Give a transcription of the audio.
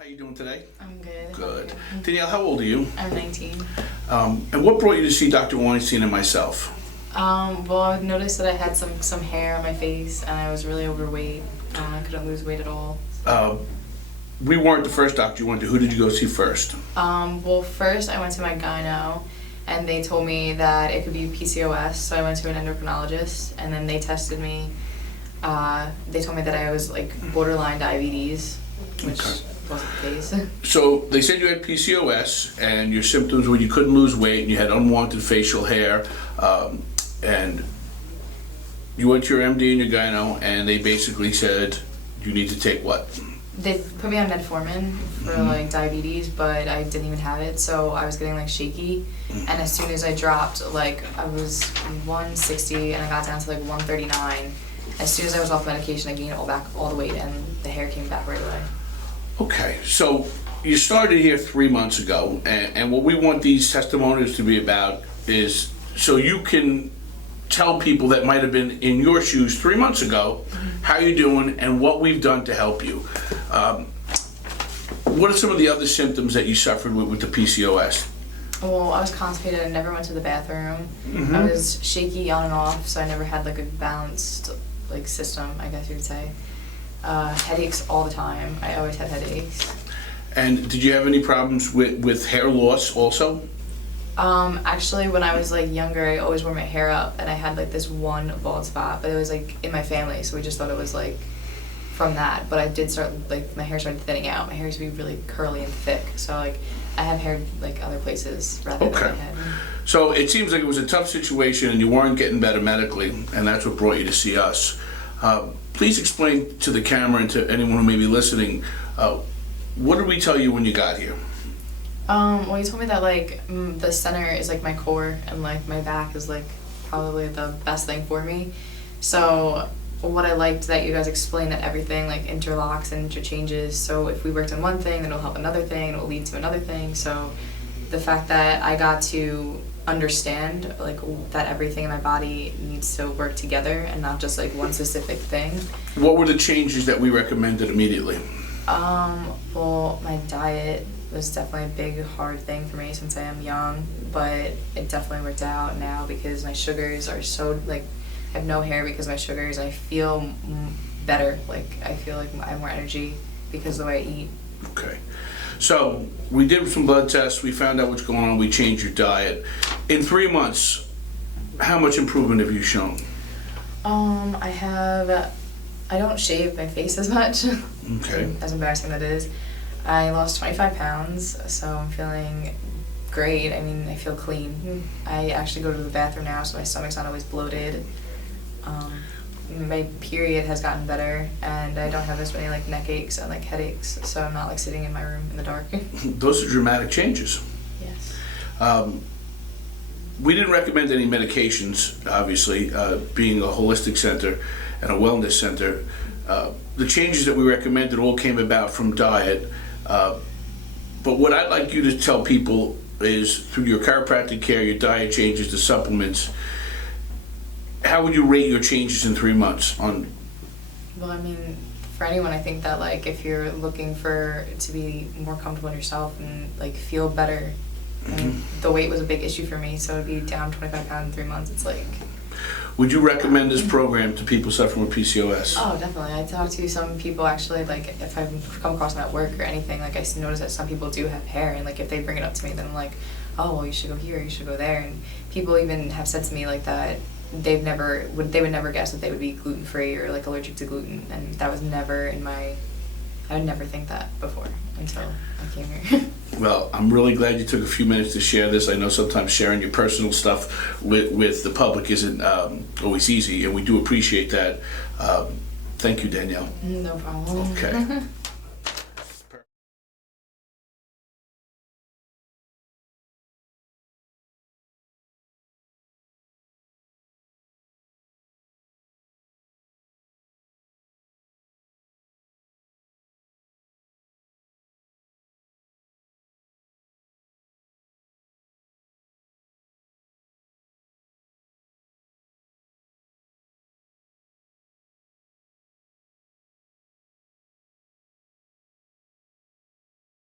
How you doing today? I'm good. Good. Danielle, how old are you? I'm 19. And what brought you to see Dr. Weinstein and myself? Well, I noticed that I had some hair on my face and I was really overweight. I couldn't lose weight at all. We weren't the first doctor you went to. Who did you go see first? Well, first I went to my gyno and they told me that it could be P.C.O.S, so I went to an endocrinologist and then they tested me. They told me that I was like borderline diabetes, which wasn't the case. So they said you had P.C.O.S and your symptoms were you couldn't lose weight and you had unwanted facial hair, and you went to your MD and your gyno and they basically said you need to take what? They put me on metformin for like diabetes, but I didn't even have it, so I was getting like shaky. And as soon as I dropped, like I was 160 and I got down to like 139. As soon as I was off medication, I gained all the weight, and the hair came back right away. Okay, so you started here 3 months ago, and what we want these testimonials to be about is so you can tell people that might have been in your shoes 3 months ago how you're doing and what we've done to help you. What are some of the other symptoms that you suffered with the P.C.O.S? Well, I was constipated. I never went to the bathroom. I was shaky on and off, so I never had like a balanced like system, I guess you would say. Headaches all the time. I always had headaches. And did you have any problems with hair loss also? Actually, when I was like younger, I always wore my hair up, and I had like this one bald spot, but it was like in my family, so we just thought it was like from that. But I did start, like, my hair started thinning out. My hair used to be really curly and thick, so like I have hair like other places rather than my head. So it seems like it was a tough situation and you weren't getting better medically, and that's what brought you to see us. Please explain to the camera and to anyone who may be listening, what did we tell you when you got here? Well, you told me that like the center is like my core and like my back is like probably the best thing for me. So what I liked that you guys explained that everything like interlocks and interchanges. So if we worked on one thing, then it'll help another thing, it'll lead to another thing. So the fact that I got to understand like that everything in my body needs to work together and not just like one specific thing. What were the changes that we recommended immediately? Well, my diet was definitely a big hard thing for me since I am young, but it definitely worked out now because my sugars are so like I have no hair because of my sugars. I feel better, like I feel like I have more energy because of the way I eat. Okay. So we did some blood tests, we found out what's going on, we changed your diet. In 3 months, how much improvement have you shown? I don't shave my face as much. Okay. As embarrassing that is. I lost 25 pounds, so I'm feeling great. I mean, I feel clean. I actually go to the bathroom now, so my stomach's not always bloated. My period has gotten better, and I don't have as many like neck aches and like headaches, so I'm not like sitting in my room in the dark. Those are dramatic changes. Yes. We didn't recommend any medications, obviously, being a holistic center and a wellness center. The changes that we recommended all came about from diet. But what I'd like you to tell people is through your chiropractic care, your diet changes, the supplements, how would you rate your changes in 3 months? Well, I mean, for anyone, I think that like if you're looking to be more comfortable in yourself and like feel better, I mean, the weight was a big issue for me, so to be down 25 pounds in 3 months, it's like... Would you recommend this program to people suffering with PCOS? Oh, definitely. I talk to some people actually, like if I've come across them at work or anything, like I notice that some people do have hair, and like if they bring it up to me, then I'm like, oh, well, you should go here, you should go there. And people even have said to me like that they would never guess that they would be gluten-free or like allergic to gluten, and that was never in my... I would never think that before until I came here. Well, I'm really glad you took a few minutes to share this. I know sometimes sharing your personal stuff with the public isn't always easy, and we do appreciate that. Thank you, Danielle. No problem. Okay.